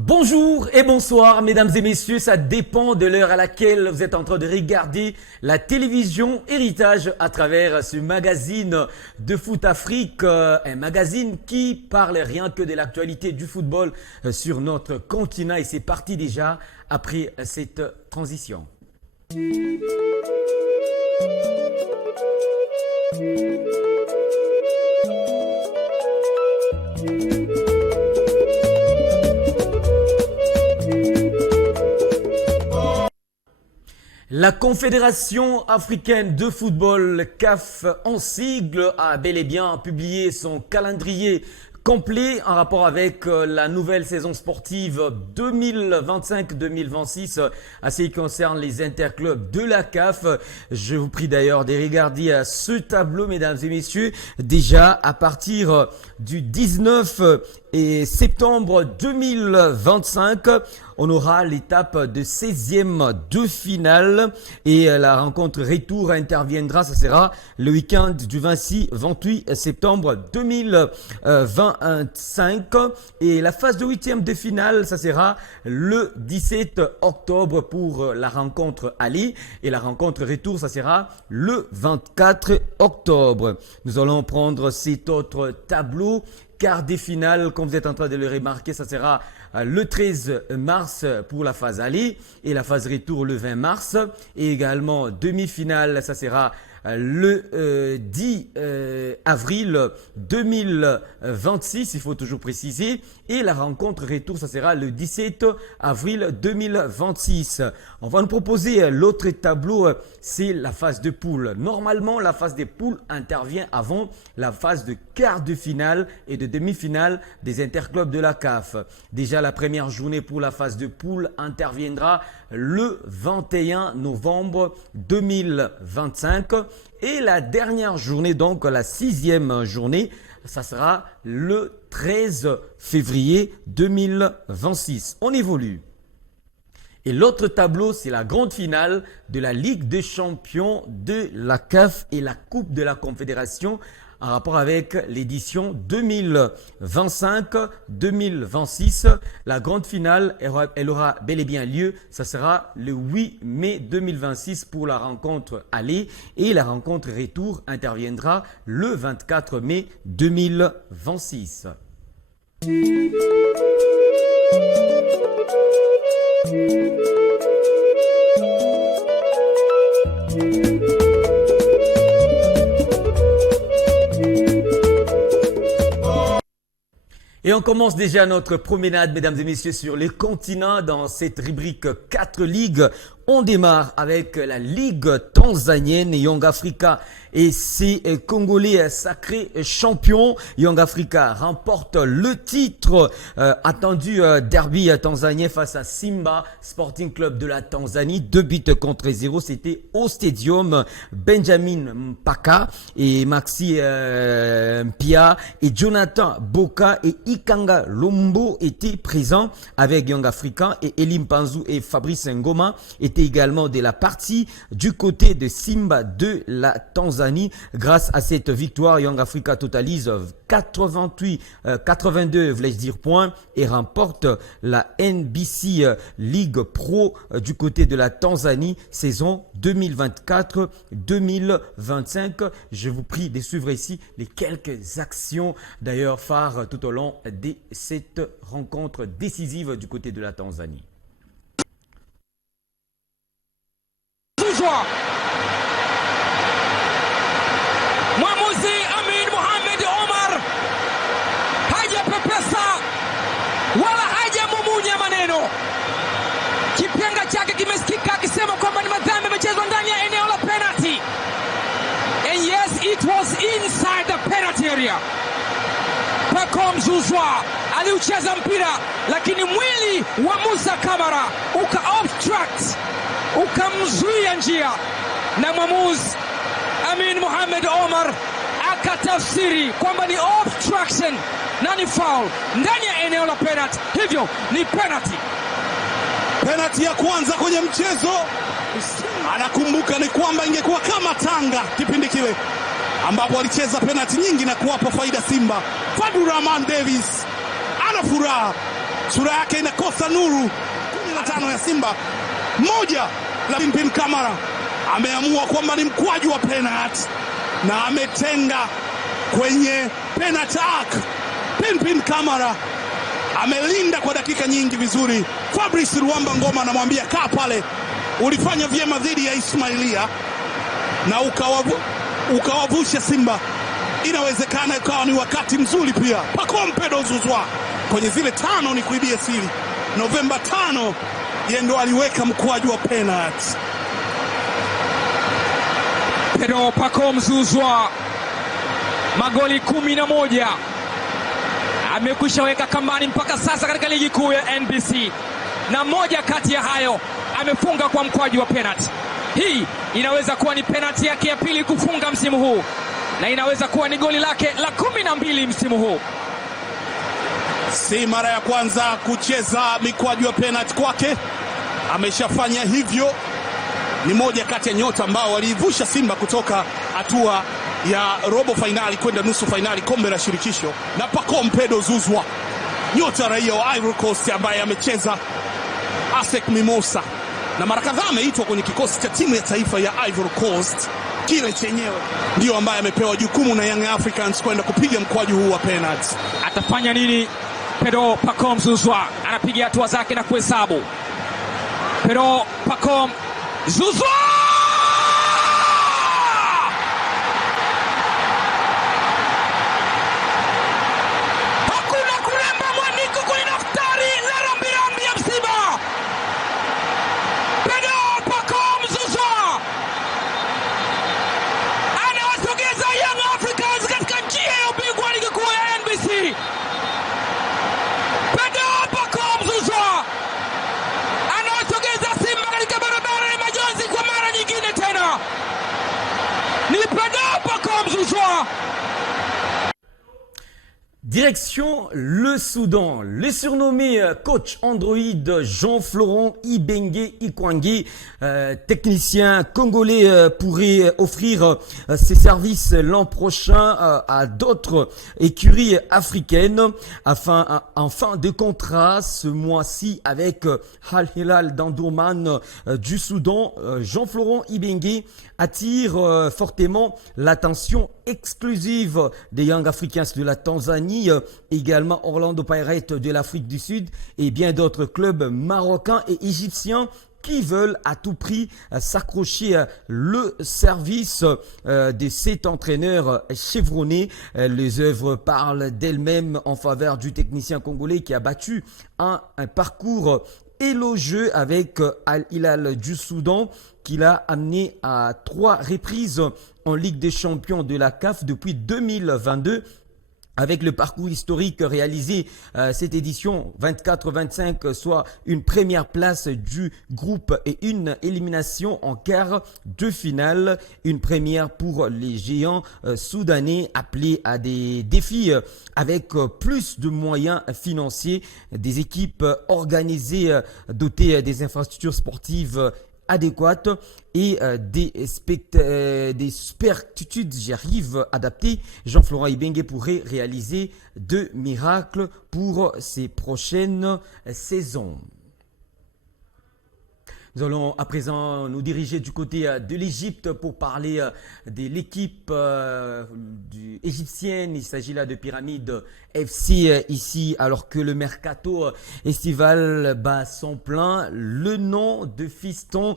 Bonjour et bonsoir mesdames et messieurs, ça dépend de l'heure à laquelle vous êtes en train de regarder la télévision Héritage à travers ce magazine de Foot Afrique, un magazine qui parle rien que de l'actualité du football sur notre continent et c'est parti déjà après cette transition. La Confédération africaine de football, CAF en sigle, a bel et bien publié son calendrier complet en rapport avec la nouvelle saison sportive 2025-2026 à ce qui concerne les interclubs de la CAF. Je vous prie d'ailleurs de regarder ce tableau, mesdames et messieurs, déjà à partir du 19 septembre 2025. On aura l'étape de 16e de finale et la rencontre retour interviendra, ça sera le week-end du 26-28 septembre 2025 et la phase de 8e de finale, ça sera le 17 octobre pour la rencontre aller et la rencontre retour, ça sera le 24 octobre. Nous allons prendre cet autre tableau. Quart des finales, comme vous êtes en train de le remarquer, ça sera le 13 mars pour la phase aller et la phase retour le 20 mars. Et également demi-finale, ça sera le 10 avril 2026, il faut toujours préciser. Et la rencontre retour, ça sera le 17 avril 2026. On va nous proposer l'autre tableau, c'est la phase de poule. Normalement, la phase des poules intervient avant la phase de quart de finale et de demi-finale des interclubs de la CAF. Déjà, la première journée pour la phase de poule interviendra le 21 novembre 2025. Et la dernière journée, donc la 6e journée, ça sera le 13 février 2026. On évolue. Et l'autre tableau, c'est la grande finale de la Ligue des champions de la CAF et la Coupe de la Confédération en rapport avec l'édition 2025-2026. La grande finale, elle aura bel et bien lieu. Ça sera le 8 mai 2026 pour la rencontre aller et la rencontre retour interviendra le 24 mai 2026. Et on commence déjà notre promenade, mesdames et messieurs, sur les continents dans cette rubrique 4 ligues. On démarre avec la Ligue tanzanienne Young Africa et ses Congolais sacrés champions. Young Africa remporte le titre attendu derby tanzanien face à Simba Sporting Club de la Tanzanie. 2-0. C'était au stadium. Benjamin Mpaka et Maxi Mpia et Jonathan Boka et Ikanga Lombo étaient présents avec Young Africa et Elim Panzu et Fabrice Ngoma étaient également de la partie du côté de Simba de la Tanzanie. Grâce à cette victoire, Young Africa totalise 82 voulais-je dire points et remporte la NBC League Pro du côté de la Tanzanie saison 2024-2025. Je vous prie de suivre ici les quelques actions d'ailleurs phares tout au long de cette rencontre décisive du côté de la Tanzanie. Mwamuzi Amin Mohamed Omar hajapepesa wala hajamumunya maneno. Kipenga chake kimesikika akisema kwamba ni madhambi yamechezwa ndani ya eneo la penalty. And yes, it was inside the penalty area. Pacome Zouzoua aliucheza mpira lakini mwili wa Musa Kamara uka-obstruct, ukamzuia njia na mwamuzi Amin Mohamed Omar akatafsiri kwamba ni obstruction na ni foul ndani ya eneo la penalty, hivyo ni penalty. Penalty ya kwanza kwenye mchezo, anakumbuka ni kwamba ingekuwa kama Tanga kipindi kile ambapo alicheza penalty nyingi na kuwapa faida Simba. Fadlu Rahman Davis ana furaha sura yake inakosa nuru. 15 ya Simba, moja la Pinpin Kamara ameamua kwamba ni mkwaju wa penalty na ametenga kwenye penalty arc. Pinpin Kamara amelinda kwa dakika nyingi vizuri. Fabrice Ruamba Ngoma anamwambia kaa pale, ulifanya vyema dhidi ya Ismailia na ukawavusha Simba. Inawezekana ikawa ni wakati mzuri pia. Pacome Pedro Zouzoua kwenye zile 5 ni kuibia siri. Novemba 5 yeye ndo aliweka mkwaju wa penalty. Pedro Pacome Zouzoua magoli 11 amekwisha weka kambani mpaka sasa katika ligi kuu ya NBC, na moja kati ya hayo amefunga kwa mkwaju wa penalty. Hii inaweza kuwa ni penalty yake ya pili kufunga msimu huu, na inaweza kuwa ni goli lake la 12 msimu huu. Si mara ya kwanza kucheza mikwaju ya penalty kwake, ameshafanya hivyo. Ni moja kati ya nyota ambao waliivusha Simba kutoka hatua ya robo finali kwenda nusu finali kombe la shirikisho. Na Pacome Pedro Zouzoua, nyota raia wa Ivory Coast ambaye amecheza ASEC Mimosa na mara kadhaa ameitwa kwenye kikosi cha timu ya taifa ya Ivory Coast, kile chenyewe ndio ambaye amepewa jukumu na Young Africans kwenda kupiga mkwaju huu wa penalty. Atafanya nini? Pedro Pacome Zouzoua anapiga hatua zake na kuhesabu. Pedro Pacome Zouzoua hakuna kuremba mwaniko kwenye daftari la rambirambi ya msiba. Pedro Pacome Zouzoua anawasogeza Young Africans katika njia ya ubingwa ligi kuu ya NBC. Pedro Pacome Zouzoua anawasogeza Simba katika barabara ya majonzi kwa mara nyingine tena. Ni Pedro Pacome Zouzoua. Direction le Soudan. Le surnommé coach Android Jean-Florent Ibenge Ikwangi, technicien congolais, pourrait offrir ses services l'an prochain à d'autres écuries africaines en fin de contrat ce mois-ci avec Al Hilal d'Omdurman du Soudan. Jean-Florent Ibenge attire fortement l'attention exclusive des Young Africans de la Tanzanie, également Orlando Pirates de l'Afrique du Sud et bien d'autres clubs marocains et égyptiens qui veulent à tout prix s'accrocher le service de cet entraîneur chevronné. Les œuvres parlent d'elles-mêmes en faveur du technicien congolais qui a battu un parcours élogieux avec Al Hilal du Soudan, qu'il a amené à 3 reprises en Ligue des Champions de la CAF depuis 2022. Avec le parcours historique réalisé cette édition 24-25, soit une première place du groupe et une élimination en quart de finale. Une première pour les géants soudanais appelés à des défis avec plus de moyens financiers, des équipes organisées dotées des infrastructures sportives adéquates et des supertitudes, j'arrive, adaptées. Jean-Florent Ibenge pourrait réaliser 2 miracles pour ses prochaines saisons. Nous allons à présent nous diriger du côté de l'Égypte pour parler de l'équipe égyptienne. Il s'agit là de Pyramide FC ici, alors que le mercato estival bat son plein. Le nom de fiston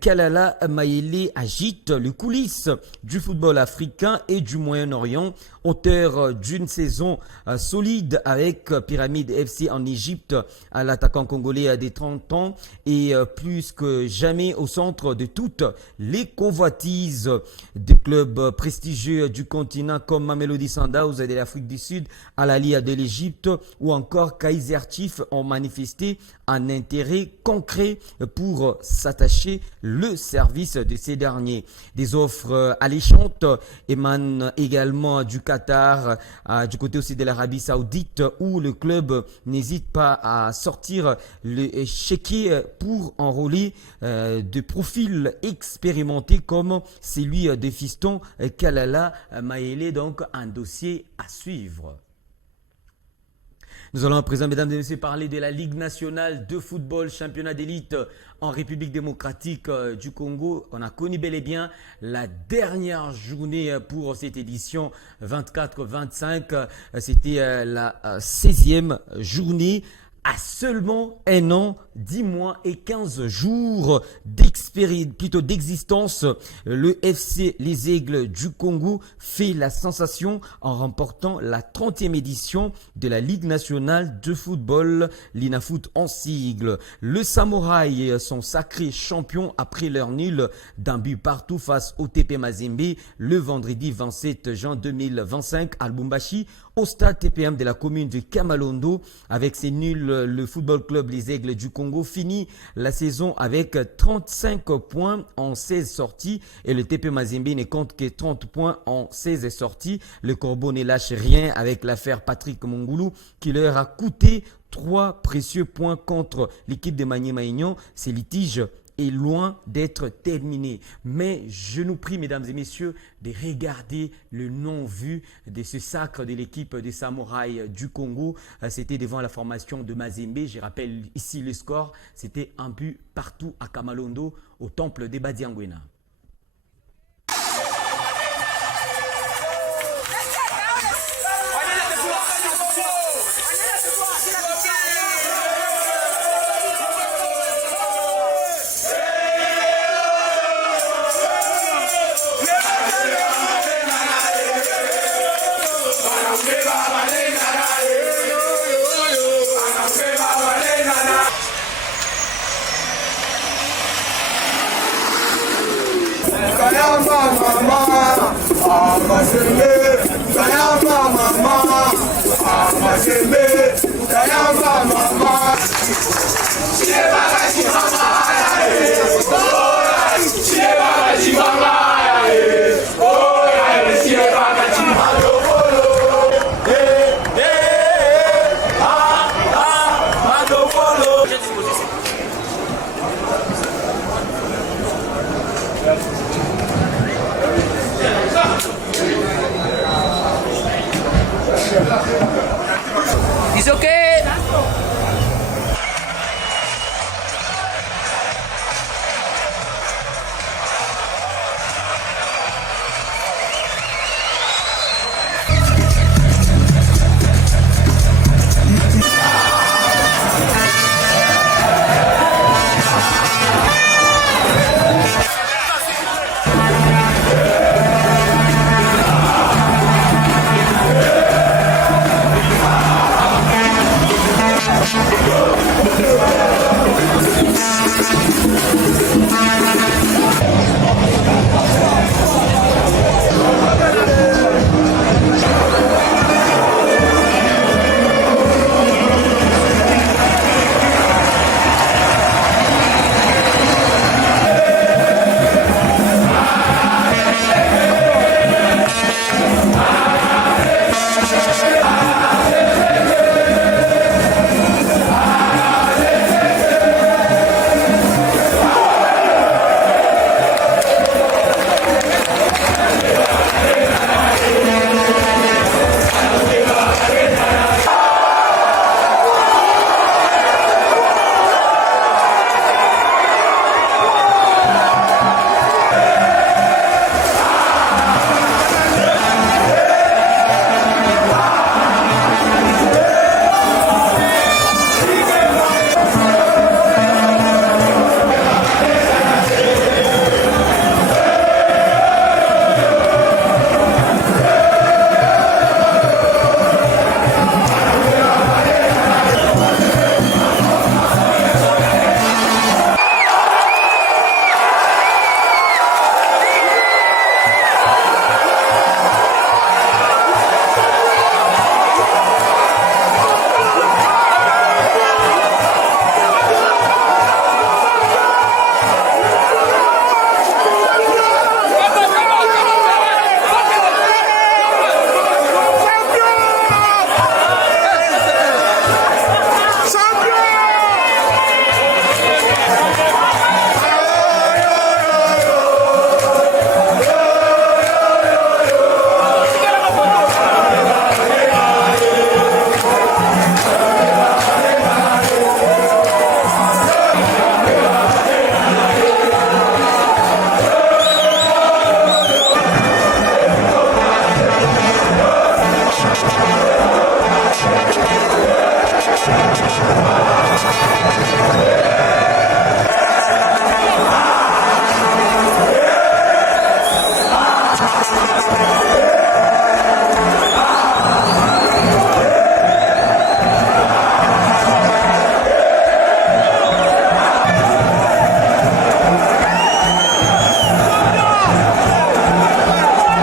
Kalala Mayele agite les coulisses du football africain et du Moyen-Orient. Auteur d'une saison solide avec Pyramide FC en Égypte, à l'attaquant congolais des 30 ans et plus que jamais au centre de toutes les convoitises des clubs prestigieux du continent comme Mamelodi Sundowns de l'Afrique du Sud, Al Ahly de l'Égypte ou encore Kaizer Chiefs ont manifesté un intérêt concret pour s'attacher le service de ces derniers. Des offres alléchantes émanent également du Qatar, du côté aussi de l'Arabie Saoudite, où le club n'hésite pas à sortir le chéquier pour enrôler de profils expérimentés comme celui de fiston Kalala Mayele, donc un dossier à suivre. Nous allons à présent, mesdames et messieurs, parler de la Ligue nationale de football, championnat d'élite en République démocratique du Congo. On a connu bel et bien la dernière journée pour cette édition 24-25. C'était la 16e journée. À seulement 1 an, 10 mois et 15 jours d'existence, le FC Les Aigles du Congo fait la sensation en remportant la 30e édition de la Ligue nationale de football, l'INAFOOT en sigle. Le Samouraï sont sacrés champions après leur nul d'un but partout face au TP Mazembe le vendredi 27 juin 2025 à Lubumbashi, au stade TPM de la commune de Kamalondo. Avec ces nuls, le football club Les Aigles du Congo finit la saison avec 35 points en 16 sorties et le TP Mazembe ne compte que 30 points en 16 sorties. Le Corbeau ne lâche rien avec l'affaire Patrick Mongoulou qui leur a coûté 3 précieux points contre l'équipe de Maniema Union. Ces litiges est loin d'être terminé. Mais je nous prie, mesdames et messieurs, de regarder le non-vu de ce sacre de l'équipe des Samouraïs du Congo. C'était devant la formation de Mazembe. Je rappelle ici le score. C'était un but partout à Kamalondo, au temple des Badiangwena. It's okay.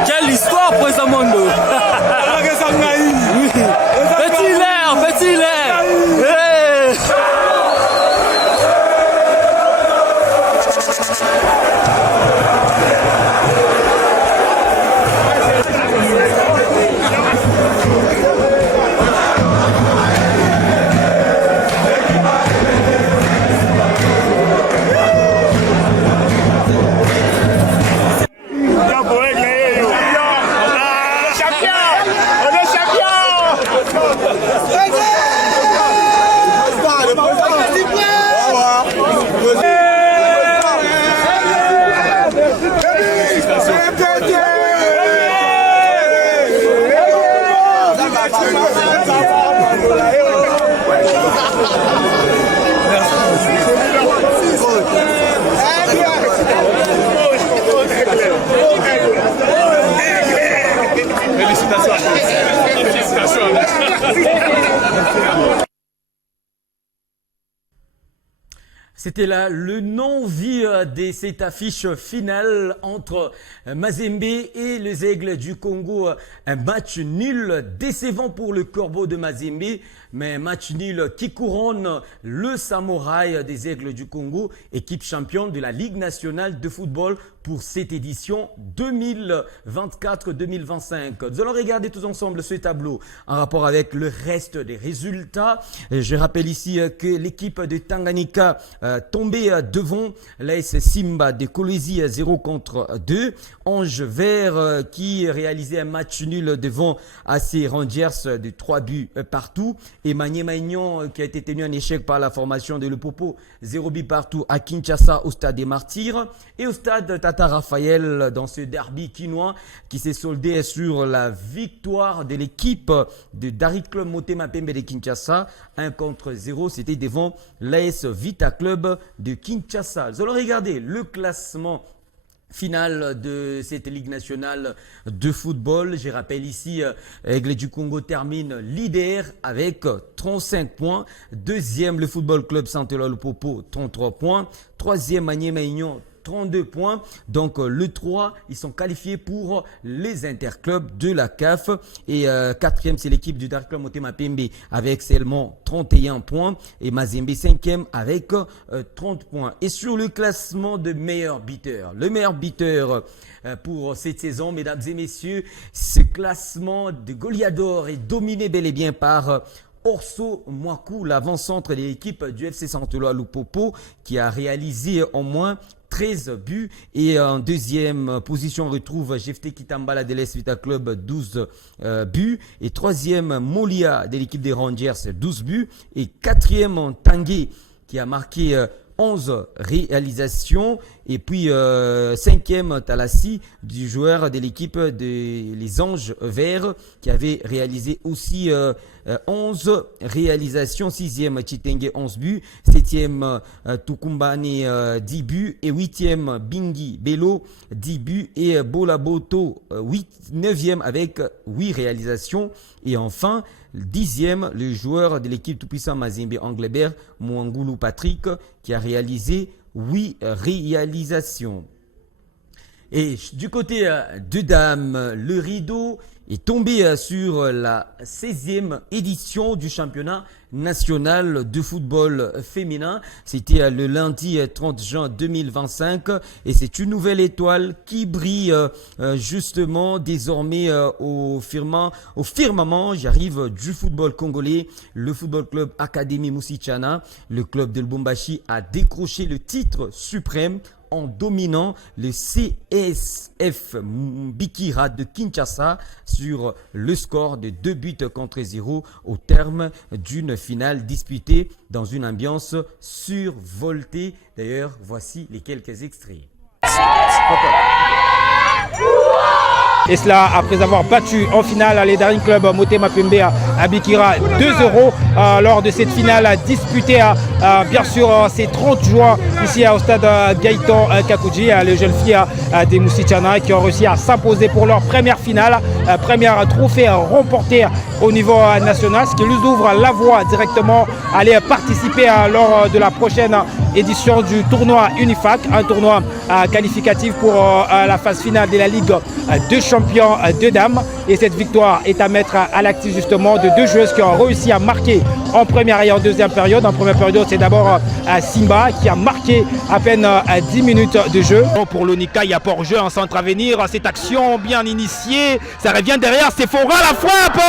Quelle histoire pour ce monde. Petit l'air. Hey. C'était là le non-vie de cette affiche finale entre Mazembe et les Aigles du Congo. Un match nul décevant pour le Corbeau de Mazembe, mais un match nul qui couronne le Samouraï des Aigles du Congo, équipe championne de la Ligue nationale de football pour cette édition 2024-2025. Nous allons regarder tous ensemble ce tableau en rapport avec le reste des résultats. Je rappelle ici que l'équipe de Tanganyika tombée devant l'AS Simba de Kolwezi 0-2. Ange Vert qui réalisait un match nul devant AC Rangers de 3 buts partout. Et Magné Magnon qui a été tenu en échec par la formation de Lupopo 0 buts partout à Kinshasa au stade des Martyrs. Et au stade Tata Raphaël dans ce derby quinois qui s'est soldé sur la victoire de l'équipe de Dari Club Motema Pembe de Kinshasa 1-0. C'était devant l'AS Vita Club de Kinshasa. Nous allons regarder le classement finale de cette Ligue nationale de football. Je rappelle ici, Aigle du Congo termine leader avec 35 points. Deuxième, le Football Club Santeloa Lupopo, 33 points. Troisième, Maniema Union, 32 points. Donc le 3, ils sont qualifiés pour les interclubs de la CAF. Et quatrième, c'est l'équipe du Dark Club Motema Pembe avec seulement 31 points. Et Mazembe cinquième avec 30 points. Et sur le classement de meilleurs buteurs, le meilleur buteur pour cette saison, mesdames et messieurs, ce classement de Goliador est dominé bel et bien par Orso Mwaku, l'avant-centre de l'équipe du FC Santeloa Lupopo, qui a réalisé au moins 13 buts. Et en deuxième position, on retrouve Jefte Kitambala de l'Est Vita Club, 12 buts. Et troisième, Molia de l'équipe des Rangers, 12 buts. Et quatrième, Tanguy, qui a marqué 11 réalisations. Et puis cinquième, Talassi, du joueur de l'équipe des Anges Verts, qui avait réalisé aussi 11 réalisations. Sixième, Chitenge, 11 buts. Septième, Tukumbane, 10 buts. Et huitième, Bingi Bello, 10 buts. Et Bolaboto, 9e avec 8 réalisations. Et enfin, dixième, le joueur de l'équipe tout-puissant Mazembe Anglebert, Mwangulu Patrick, qui a réalisé 8 réalisations. Et du côté de dames, le rideau est tombé sur la 16e édition du championnat national de football féminin. C'était le lundi 30 juin 2025 et c'est une nouvelle étoile qui brille justement désormais au firmament, j'arrive, du football congolais. Le football club Académie Moussichana, le club de Lubumbashi, a décroché le titre suprême en dominant le CSF Bikira de Kinshasa sur le score de 2-0 au terme d'une finale disputée dans une ambiance survoltée. D'ailleurs, voici les quelques extraits. Et cela après avoir battu en finale les Daring Club Motema Pembe à Bikira 2-0 lors de cette finale disputée bien sûr ces 30 joueurs ici au stade Gaëtan Kakouji, les jeunes filles des Moussichana qui ont réussi à s'imposer pour leur première finale, première trophée remporté au niveau national, ce qui nous ouvre la voie directement à aller participer lors de la prochaine édition du tournoi Unifac, un tournoi qualificatif pour la phase finale de la Ligue de champions de dames. Et cette victoire est à mettre à l'actif justement de deux joueuses qui ont réussi à marquer en première et en deuxième période. En première période, c'est d'abord Simba qui a marqué à peine 10 minutes de jeu. Pour l'Onika, il y a pas jeu en centre à venir. Cette action bien initiée, ça revient derrière, c'est Fora la frappe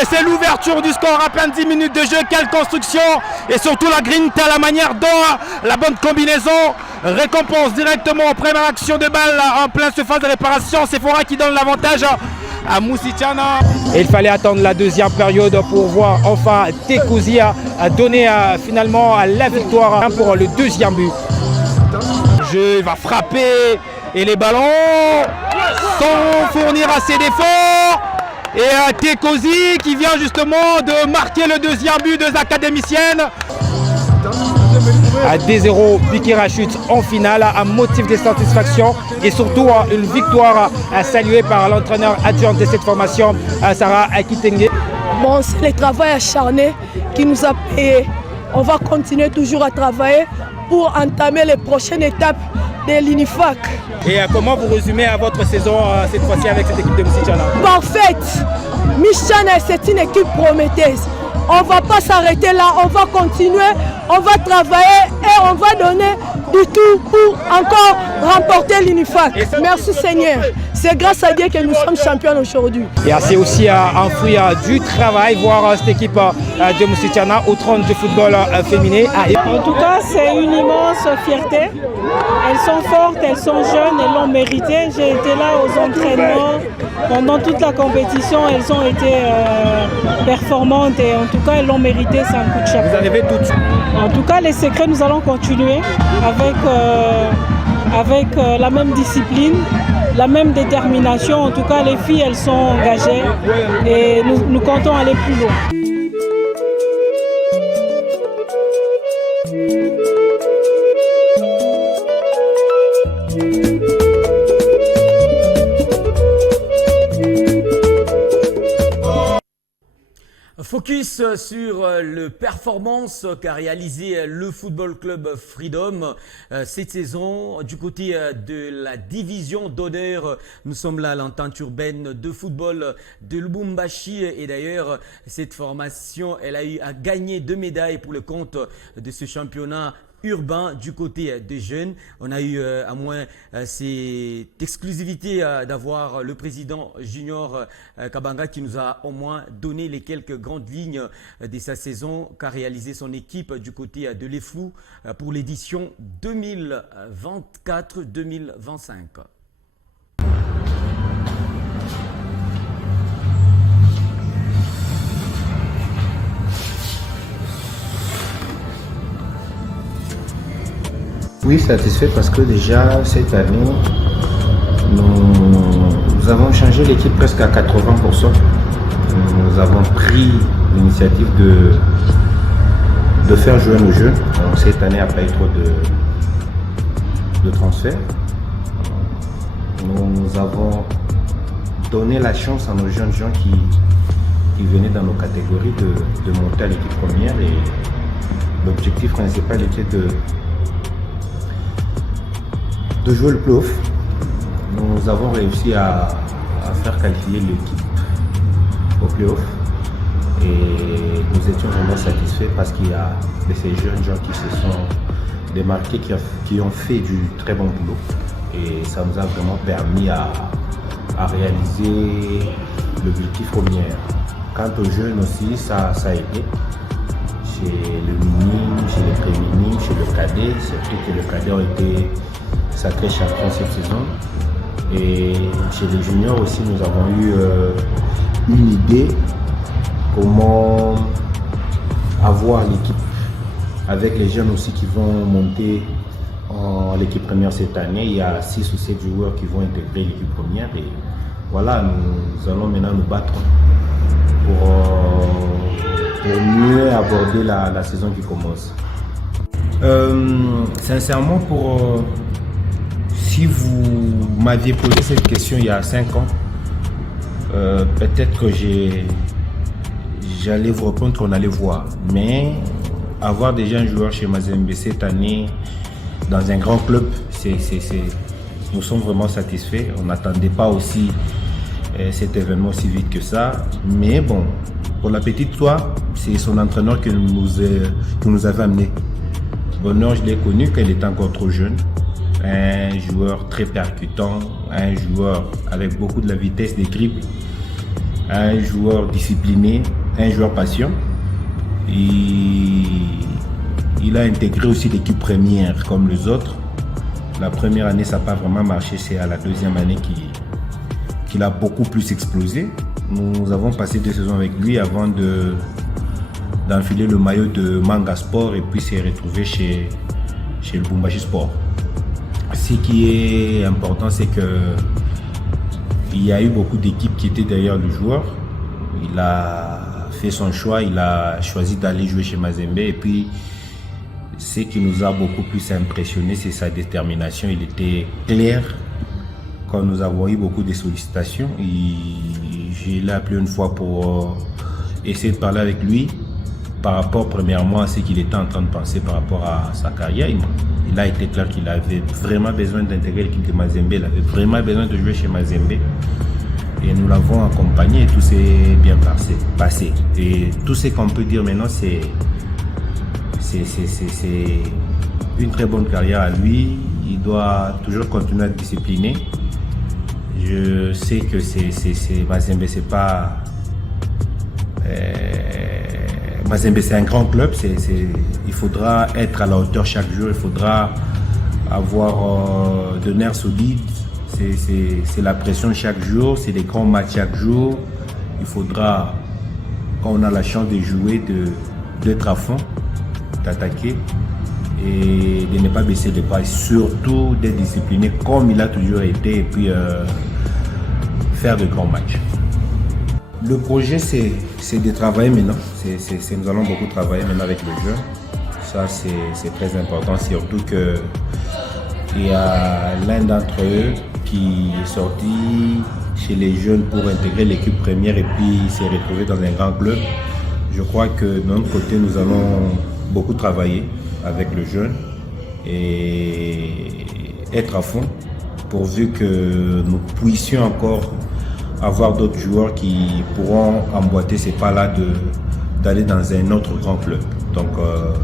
et c'est l'ouverture du score à peine 10 minutes de jeu. Quelle construction et surtout la grinta, la manière dont la bonne combinaison récompense directement en première action de balle en pleine surface de réparation. C'est Fora qui donne l'avantage à Moussichana. Et il fallait attendre la deuxième période pour voir enfin Tekouzi donner finalement la victoire pour le deuxième but. Le jeu va frapper et les ballons sans fournir assez d'efforts. Et Tekouzi qui vient justement de marquer le deuxième but des académiciennes. À 2-0, Bikira chute en finale, un motif de satisfaction et surtout une victoire saluée par l'entraîneur adjoint de cette formation, Sarah Akitenge. Bon, c'est le travail acharné qui nous a payé. On va continuer toujours à travailler pour entamer les prochaines étapes de l'Unifac. Et comment vous résumez à votre saison cette fois-ci avec cette équipe de Moussichana? Parfaite. Moussichana, c'est une équipe prometteuse. On ne va pas s'arrêter là, on va continuer, on va travailler et on va donner du tout pour encore remporter l'Unifac. Merci Seigneur. C'est grâce à Dieu que nous sommes champions aujourd'hui. Et c'est aussi un fruit du travail, voir cette équipe de Moussichana au trône du football féminin. En tout cas, c'est une immense fierté. Elles sont fortes, elles sont jeunes, elles l'ont mérité. J'ai été là aux entraînements pendant toute la compétition. Elles ont été performantes et en tout cas, elles l'ont mérité. C'est un coup de chapeau. Vous arrivez toutes. En tout cas, les secrets, nous allons continuer avec la même discipline, la même détermination. En tout cas, les filles, elles sont engagées et nous comptons aller plus loin. Focus sur le performance qu'a réalisé le Football Club Freedom cette saison. Du côté de la division d'honneur, nous sommes là à l'entente urbaine de football de Lubumbashi. Et d'ailleurs, cette formation, elle a eu à gagner 2 médailles pour le compte de ce championnat urbain du côté des jeunes. On a eu à moins cette exclusivité d'avoir le président Junior Kabanga qui nous a au moins donné les quelques grandes lignes de sa saison qu'a réalisé son équipe du côté de l'EFLU pour l'édition 2024-2025. Oui, satisfait parce que déjà cette année, nous avons changé l'équipe presque à 80%. Nous avons pris l'initiative de faire jouer nos jeunes. Donc, cette année, il n'y a pas eu trop de transferts. Nous avons donné la chance à nos jeunes gens qui venaient dans nos catégories de monter à l'équipe première. Et l'objectif principal était de jouer le play-off. Nous avons réussi à faire qualifier l'équipe au play-off et nous étions vraiment satisfaits parce qu'il y a de ces jeunes gens qui se sont démarqués, qui ont fait du très bon boulot et ça nous a vraiment permis à réaliser l'objectif premier. Quant aux jeunes aussi, ça a aidé. Chez le minime, chez les pré-minimes, chez le cadet, c'est vrai que le cadet a été sacré champion cette saison. Et chez les juniors aussi, nous avons eu une idée comment avoir l'équipe avec les jeunes aussi qui vont monter en l'équipe première cette année. Il y a 6 ou 7 joueurs qui vont intégrer l'équipe première et voilà, nous allons maintenant nous battre pour mieux aborder la saison qui commence. Sincèrement, si vous m'aviez posé cette question il y a 5 ans, peut-être que j'allais vous répondre qu'on allait voir. Mais avoir déjà un joueur chez Mazembe cette année dans un grand club, nous sommes vraiment satisfaits. On n'attendait pas aussi cet événement aussi vite que ça. Mais bon, pour la petite histoire, c'est son entraîneur qui nous avait amené. Bonheur, je l'ai connu quand il était encore trop jeune. Un joueur très percutant, un joueur avec beaucoup de la vitesse des dribbles, un joueur discipliné, un joueur patient. Il a intégré aussi l'équipe première comme les autres. La première année, ça n'a pas vraiment marché. C'est à la deuxième année qu'il a beaucoup plus explosé. Nous avons passé 2 saisons avec lui avant d'enfiler le maillot de Manga Sport et puis s'est retrouvé chez le Bumbashi Sport. Ce qui est important, c'est qu'il y a eu beaucoup d'équipes qui étaient derrière le joueur. Il a fait son choix, il a choisi d'aller jouer chez Mazembe et puis ce qui nous a beaucoup plus impressionné, c'est sa détermination. Il était clair quand nous avons eu beaucoup de sollicitations. Je l'ai appelé une fois pour essayer de parler avec lui par rapport premièrement à ce qu'il était en train de penser par rapport à sa carrière. Il a été clair qu'il avait vraiment besoin d'intégrer l'équipe de Mazembe, il avait vraiment besoin de jouer chez Mazembe. Et nous l'avons accompagné et tout s'est bien passé. Et tout ce qu'on peut dire maintenant, c'est une très bonne carrière à lui. Il doit toujours continuer à être discipliné. Je sais que Mazembe, c'est pas... Mazembe, c'est un grand club. Il faudra être à la hauteur chaque jour. Il faudra avoir de nerfs solides. C'est la pression chaque jour. C'est des grands matchs chaque jour. Il faudra, quand on a la chance de jouer, d'être à fond, d'attaquer et de ne pas baisser les bras. Et surtout d'être discipliné comme il a toujours été et puis faire de grands matchs. Le projet, c'est de travailler maintenant. Nous allons beaucoup travailler maintenant avec le jeu. Ça, c'est très important, surtout qu'il y a l'un d'entre eux qui est sorti chez les jeunes pour intégrer l'équipe première et puis s'est retrouvé dans un grand club. Je crois que de notre côté, nous allons beaucoup travailler avec le jeune et être à fond pourvu que nous puissions encore avoir d'autres joueurs qui pourront emboîter ces pas-là d'aller dans un autre grand club. Donc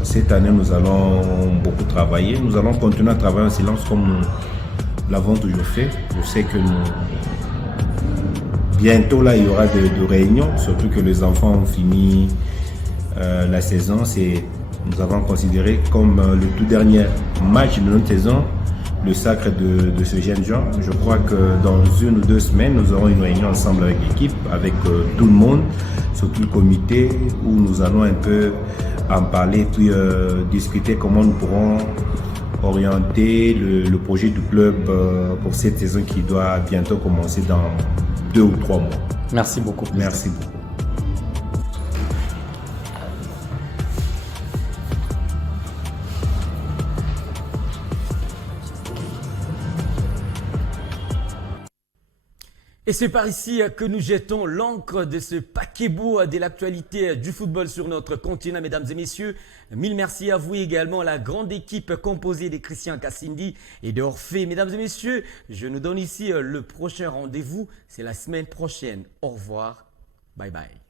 cette année, nous allons beaucoup travailler. Nous allons continuer à travailler en silence comme nous l'avons toujours fait. Je sais que bientôt, là, il y aura de réunions, surtout que les enfants ont fini la saison. Nous avons considéré comme le tout dernier match de notre saison le sacre de ce jeune gens. Je crois que dans 1 ou 2 semaines, nous aurons une réunion ensemble avec l'équipe, avec tout le monde, surtout le comité, où nous allons un peu en parler, puis discuter comment nous pourrons orienter le projet du club pour cette saison qui doit bientôt commencer dans 2 ou 3 mois. Merci beaucoup. Merci beaucoup. Et c'est par ici que nous jetons l'encre de ce paquebot de l'actualité du football sur notre continent, mesdames et messieurs. Mille merci à vous également, la grande équipe composée de Christian Cassindi et de Orphée. Mesdames et messieurs, je nous donne ici le prochain rendez-vous. C'est la semaine prochaine. Au revoir. Bye bye.